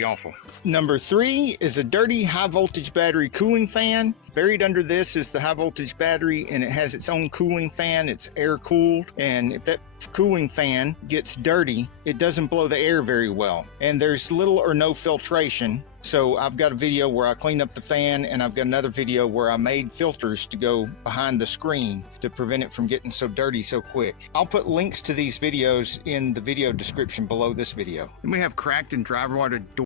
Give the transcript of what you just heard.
pretty awful. Number 3 is a dirty high voltage battery cooling fan. Buried under this is the high voltage battery, and it has its own cooling fan. It's air cooled, and if that cooling fan gets dirty, it doesn't blow the air very well, and there's little or no filtration. So I've got a video where I clean up the fan, and I've got another video where I made filters to go behind the screen to prevent it from getting so dirty so quick. I'll put links to these videos in the video description below this video. Then we have cracked and dry rotted doors.